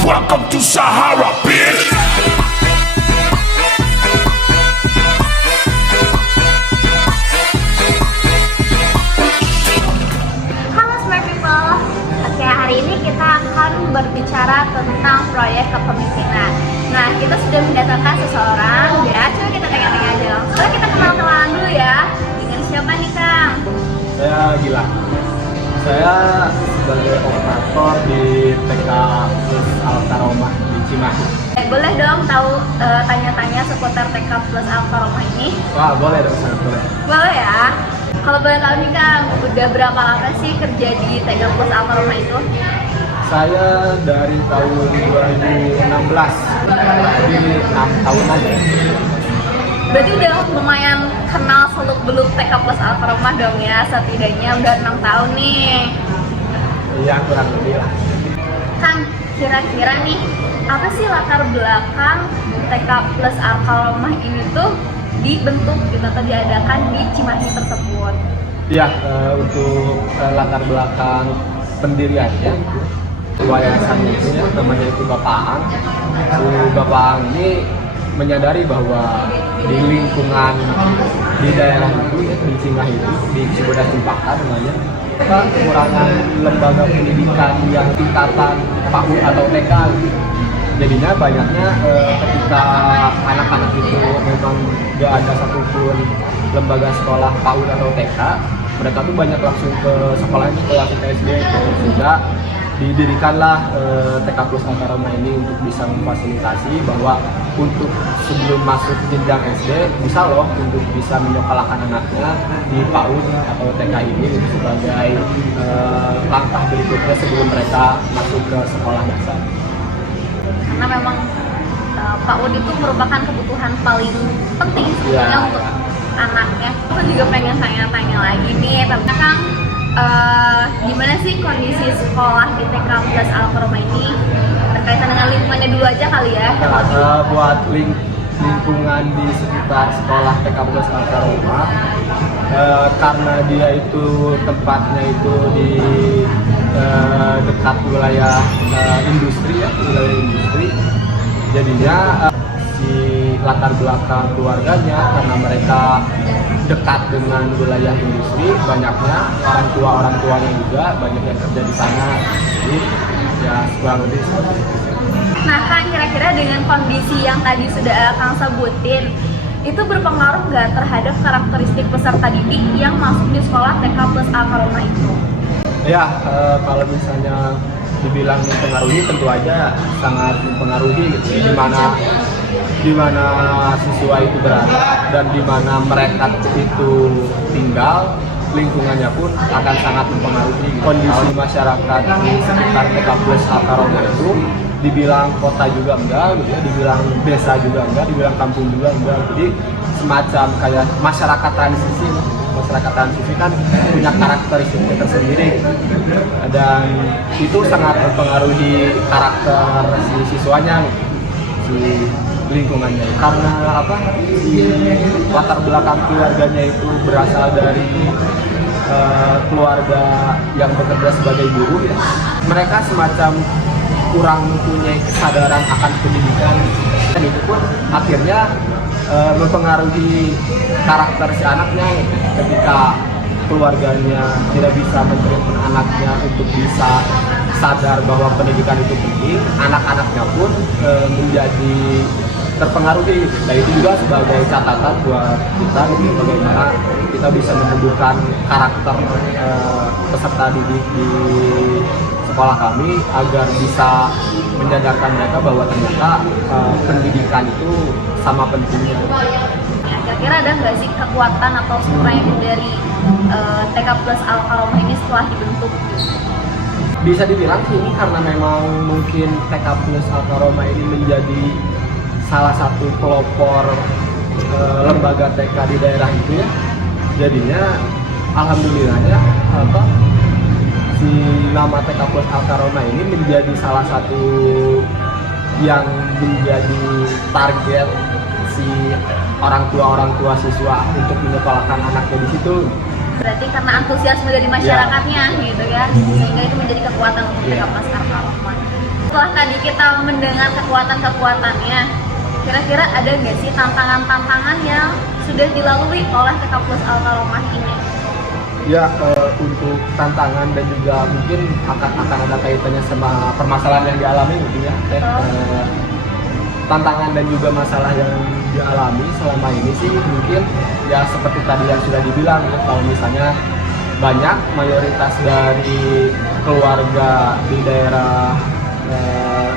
Welcome to Sahara, bitch. Halo smart people. Oke, hari ini kita akan berbicara tentang proyek kepemimpinan. Nah, kita sudah mendatangkan seseorang ya. Coba kita tanya-tanya aja langsung. Coba kita kenal-kenalan dulu ya. Dengan siapa nih, Kang? Saya Gilang. Saya sebagai operator di TK Plus Alkaromah di Cimahi. Boleh dong tahu tanya-tanya seputar TK Plus Alkaromah ini? Wah, boleh dong, sangat boleh. Boleh ya. Kalau boleh tahu nih, Kang, udah berapa lama sih kerja di TK Plus Alkaromah itu? Saya dari tahun 2016, jadi 6 tahunan ya. Berarti udah lumayan kenal seluk-beluk TK Plus Alkaromah dong ya, setidaknya udah 6 tahun nih. Iya, kurang lebih lah. Kang, kira-kira nih, apa sih latar belakang TK Plus Alkaromah ini tuh dibentuk gitu atau diadakan di Cimahi tersebut? Iya, untuk latar belakang pendiriannya, yayasannya itu ya, namanya itu Bapak Ang. Bapak Ang ini menyadari bahwa di lingkungan di daerah itu ya, di Cimahi itu, di Cibodas Cempaka namanya, kekurangan lembaga pendidikan yang tingkatan PAUD atau TK gitu. Jadinya banyaknya ketika anak-anak itu memang gak ada satupun lembaga sekolah PAUD atau TK, mereka tuh banyak langsung ke sekolahnya ke langsung ke SD gitu. Sehingga didirikanlah TK Plus Alkaromah ini untuk bisa memfasilitasi bahwa untuk sebelum masuk jenjang SD bisa loh untuk bisa menyekolahkan anaknya di PAUD atau TK ini sebagai langkah berikutnya sebelum mereka masuk ke sekolah dasar. Karena memang PAUD itu merupakan kebutuhan paling penting sebenarnya Ya. untuk anaknya. Aku juga pengen tanya-tanya lagi nih, tentang Kang, gimana sih kondisi sekolah di TK Plus Alkaromah ini berkaitan dengan lingkungannya dulu aja kali ya? Buat lingkungan di sekitar sekolah TK Plus Alkaromah, karena dia itu tempatnya itu di dekat wilayah industri ya, wilayah industri. Jadinya si latar belakang keluarganya karena mereka dekat dengan wilayah industri, banyaknya orang tuanya juga banyak yang kerja di sana. Jadi ya kurang lebih seperti itu. Nah, Kang, kira-kira dengan kondisi yang tadi sudah Kang sebutin, itu berpengaruh nggak terhadap karakteristik peserta didik yang masuk di sekolah TK Plus Alkaromah itu? Ya, kalau misalnya dibilang mempengaruhi, tentu aja sangat mempengaruhi gitu. Di mana siswa itu berada dan di mana mereka itu tinggal, lingkungannya pun akan sangat mempengaruhi. Kondisi masyarakat di sekitar TK Plus Alkaromah itu dibilang kota juga enggak, gitu ya, dibilang desa juga enggak, dibilang kampung juga enggak. Jadi semacam kayak masyarakat transisi. Masyarakat transisi kan punya karakteristiknya tersendiri dan itu sangat mempengaruhi karakter si siswanya, si lingkungannya. Karena apa? Latar belakang keluarganya itu berasal dari keluarga yang bekerja sebagai buruh ya. Mereka semacam kurang punya kesadaran akan pendidikan dan itu pun akhirnya mempengaruhi karakter si anaknya ketika keluarganya tidak bisa mentreatment anaknya untuk bisa sadar bahwa pendidikan itu penting, anak-anaknya pun menjadi terpengaruhi. Nah itu juga sebagai catatan buat kita gitu, bagaimana kita bisa menumbuhkan karakter peserta didik di sekolah kami agar bisa menyadarkan mereka bahwa ternyata pendidikan itu sama pentingnya. Ya, kira-kira ada nggak sih kekuatan atau strength dari TK Plus Alkaromah ini setelah dibentuk? Bisa dibilang sih ini karena memang mungkin TK Plus Alkaromah ini menjadi salah satu pelopor lembaga TK di daerah itu ya. Jadinya alhamdulillahnya si nama TK Plus Alkaromah ini menjadi salah satu yang menjadi target si orang tua siswa untuk menyekolahkan anaknya di situ. Berarti karena antusiasme dari masyarakatnya gitu ya, sehingga itu menjadi kekuatan untuk TK Plus Alkaromah. Setelah tadi kita mendengar kekuatan-kekuatannya, kira-kira ada nggak sih tantangan-tantangan yang sudah dilalui oleh TK Plus Al-Karomah ini? Ya, untuk tantangan dan juga mungkin akan ada kaitannya sama permasalahan yang dialami mungkin ya. Tantangan dan juga masalah yang dialami selama ini sih mungkin ya seperti tadi yang sudah dibilang ya, kalau misalnya banyak mayoritas dari keluarga di daerah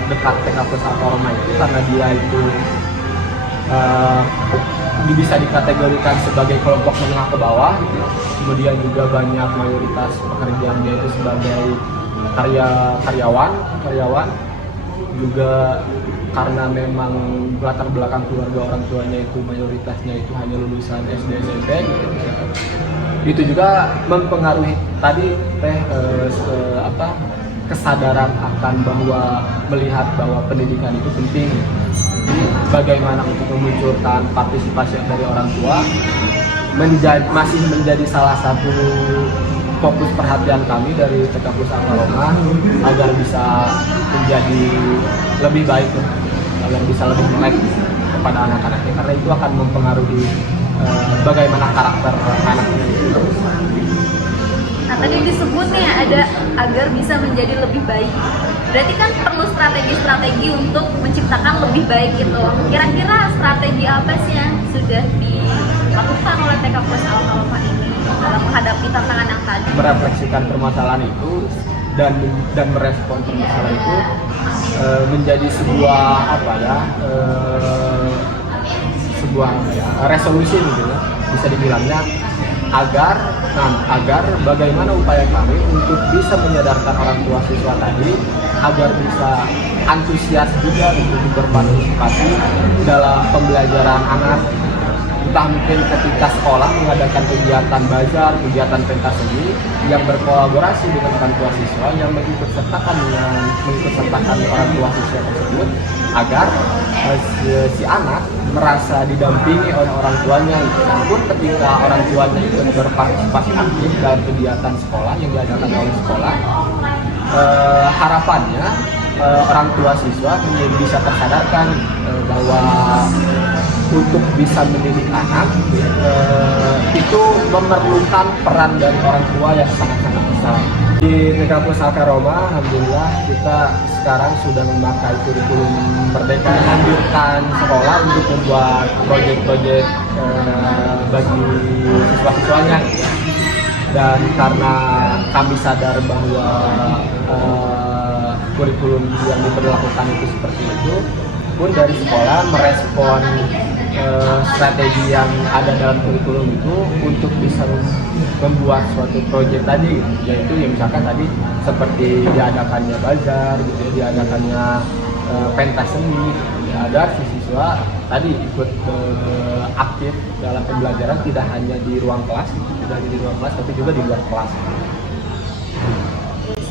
dekat TK Plus Al-Karomah itu karena dia itu bisa dikategorikan sebagai kelompok menengah ke bawah gitu. Kemudian juga banyak mayoritas pekerjaannya itu sebagai karyawan juga karena memang latar belakang keluarga orang tuanya itu mayoritasnya itu hanya lulusan SD SMP gitu. Itu juga mempengaruhi tadi kesadaran akan bahwa melihat bahwa pendidikan itu penting. Jadi bagaimana untuk memunculkan partisipasi dari orang tua masih menjadi salah satu fokus perhatian kami dari TK Plus Al-Karomah agar bisa menjadi lebih baik, agar bisa lebih melek kepada anak-anaknya karena itu akan mempengaruhi bagaimana karakter anaknya itu. Nah tadi disebut nih ada agar bisa menjadi lebih baik. Berarti kan perlu strategi-strategi untuk menciptakan lebih baik itu. Kira-kira strategi apa sih yang sudah dilakukan oleh TK Plus Al-Karomah ini dalam menghadapi tantangan yang tadi? Merefleksikan permasalahan itu dan merespon permasalahan itu menjadi sebuah resolusi gitu ya, bisa dibilangnya agar bagaimana upaya kami untuk bisa menyadarkan orang tua siswa tadi agar bisa antusias juga untuk berpartisipasi dalam pembelajaran anak, entah mungkin ketika sekolah mengadakan kegiatan bazar, kegiatan pentas seni yang berkolaborasi dengan orang tua siswa yang mengikut sertakan orang tua siswa tersebut agar si anak merasa didampingi oleh orang tuanya, namun ketika orang tuanya itu berpartisipasi aktif dalam kegiatan sekolah yang diadakan oleh sekolah, harapannya orang tua siswa bisa tersadarkan bahwa untuk bisa mendidik anak itu memerlukan peran dari orang tua yang sangat-sangat besar. Di TK Plus Al-Karomah, alhamdulillah kita sekarang sudah memakai kurikulum Merdeka menganjurkan sekolah untuk membuat proyek-proyek bagi siswa-siswanya. Dan karena kami sadar bahwa kurikulum yang diberlakukan itu seperti itu, pun dari sekolah merespon strategi yang ada dalam kurikulum itu untuk bisa membuat suatu proyek tadi, yaitu ya misalkan tadi seperti diadakannya bazar, gitu, diadakannya pentas seni, agar si siswa tadi ikut aktif dalam pembelajaran tidak hanya di ruang kelas, tapi juga di luar kelas.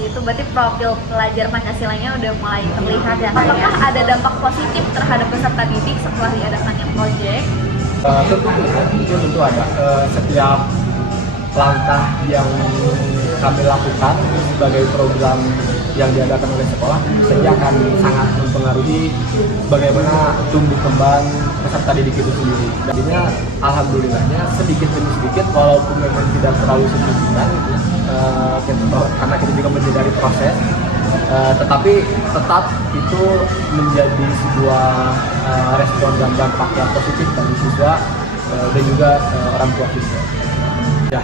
Itu berarti profil pelajar Pancasilanya udah mulai terlihat ya. Apakah ada dampak positif terhadap peserta didik setelah diadakannya proyek? Tentu ada. Setiap langkah yang kami lakukan sebagai program yang diadakan oleh sekolah saja akan sangat mempengaruhi bagaimana tumbuh kembang peserta didik itu sendiri. Jadinya alhamdulillahnya sedikit demi sedikit walaupun memang tidak terlalu signifikan karena kita juga menyadari proses, tetapi tetap itu menjadi sebuah respon dan dampak yang positif bagi siswa dan juga orang tua siswa. Ya,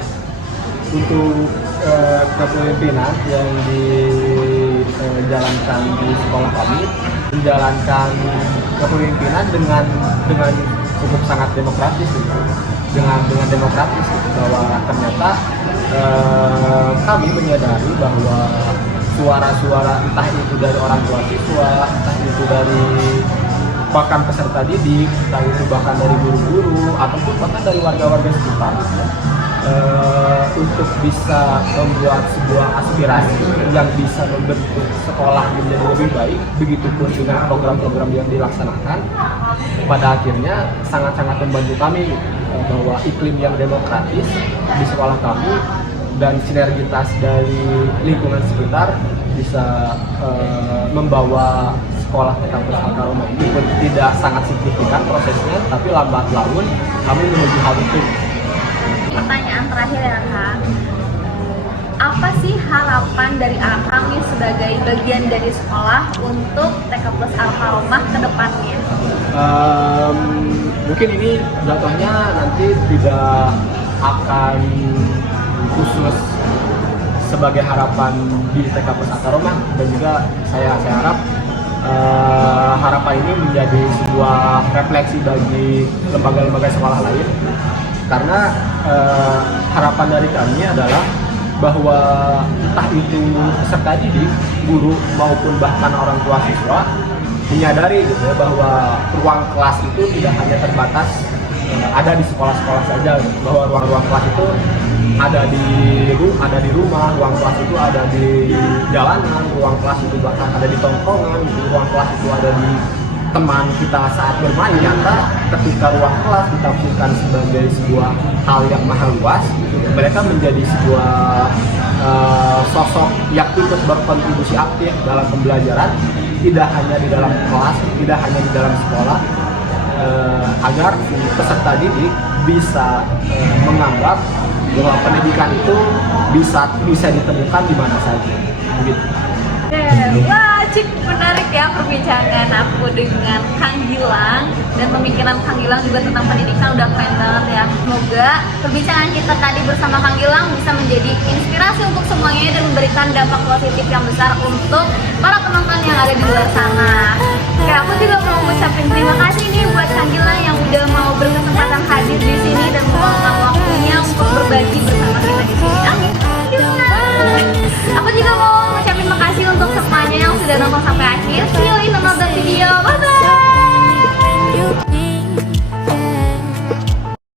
untuk kepemimpinan yang dijalankan di sekolah kami menjalankan kepemimpinan dengan cukup sangat demokratis gitu. dengan demokratis gitu, bahwa ternyata kami menyadari bahwa suara-suara entah itu dari orang tua siswa, entah itu dari bahkan peserta didik, entah itu bahkan dari guru-guru ataupun bahkan dari warga-warga sekitar untuk bisa membuat sebuah aspirasi yang bisa membentuk sekolah menjadi lebih baik, begitupun dengan program-program yang dilaksanakan, pada akhirnya sangat-sangat membantu kami bahwa iklim yang demokratis di sekolah kami dan sinergitas dari lingkungan sekitar bisa membawa sekolah TK Plus Al-Karomah ini tidak sangat signifikan prosesnya, tapi lambat laun kami menuju hal itu. Pertanyaan terakhir ya Kang, apa sih harapan dari Akang nih sebagai bagian dari sekolah untuk TK Plus Al-Karomah ke depannya? Mungkin ini jatuhnya nanti tidak akan khusus sebagai harapan di TK Plus Al-Karomah, dan juga saya harap harapan ini menjadi sebuah refleksi bagi lembaga-lembaga sekolah lain, karena harapan dari kami adalah bahwa entah itu peserta didik, guru maupun bahkan orang tua siswa menyadari gitu ya, bahwa ruang kelas itu tidak hanya terbatas ada di sekolah-sekolah saja, gitu. Bahwa ruang-ruang kelas itu ada di rumah, ruang kelas itu ada di jalanan, ruang kelas itu bahkan ada di tongkrongan, gitu. Ruang kelas itu ada di teman kita saat bermain. Nyata ketika ruang kelas ditafsirkan sebagai sebuah hal yang maha luas, gitu, mereka menjadi sebuah sosok yang ikut berkontribusi aktif dalam pembelajaran, tidak hanya di dalam kelas, tidak hanya di dalam sekolah, agar peserta didik bisa menganggap bahwa pendidikan itu bisa ditemukan di mana saja. Begitu. Wah, cik menarik ya perbincangan aku dengan Kang Gilang, dan pemikiran Kang Gilang juga tentang pendidikan udah keren banget ya. Semoga perbincangan kita tadi bersama Kang Gilang bisa menjadi inspirasi untuk semuanya dan memberikan dampak positif yang besar untuk para penonton yang ada di luar sana. Oke, aku juga mau mengucapkan terima kasih nih buat Kang Gilang yang udah mau berkesempatan hadir di sini dan meluangkan waktunya untuk berbagi bersama kita di sini. Amin. Aku juga mau ngucapin makasih untuk semuanya yang sudah nonton sampai